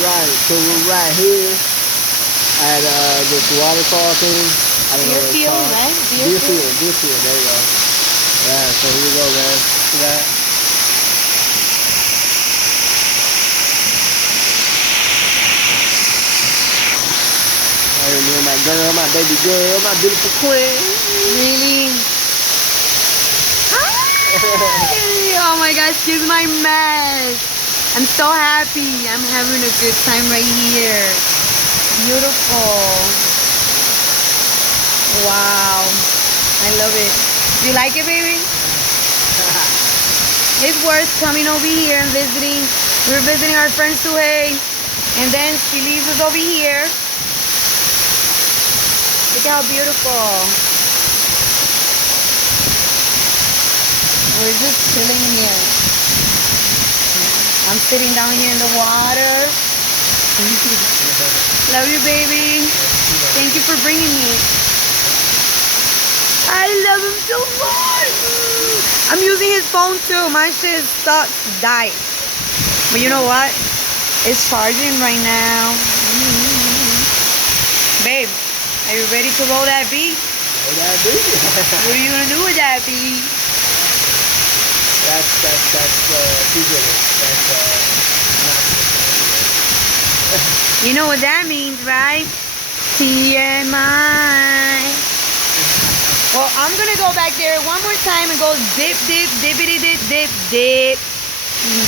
Right, so we're right here at this waterfall thing. I don't know what it's Deerfield, called. right? Deerfield, there you go. Yeah, so here we go, man. See that? Right here, me and my girl, my baby girl, my beautiful queen. Really? Hi! Oh my gosh, she's my mess. I'm so happy. I'm having a good time right here. Beautiful. Wow. I love it. You like it, baby? It's worth coming over here and visiting. We're visiting our friend Suhey, and then she leaves us over here. Look how beautiful. We're just chilling here. I'm sitting down here in the water. Love you, baby. Thank you for bringing me. I love him so much. I'm using his phone too. My shit sucks, died. But you know what? It's charging right now. Babe, are you ready to roll that beat? Roll that beat. What are you gonna do with that beat? That's figurative. That's not. You know what that means, right? TMI. Well, I'm gonna go back there one more time and go dip, dip, dippity, dip, dip, dip.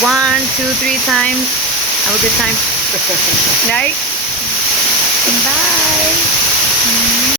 1, 2, 3 times. Have a good time. Right? Bye.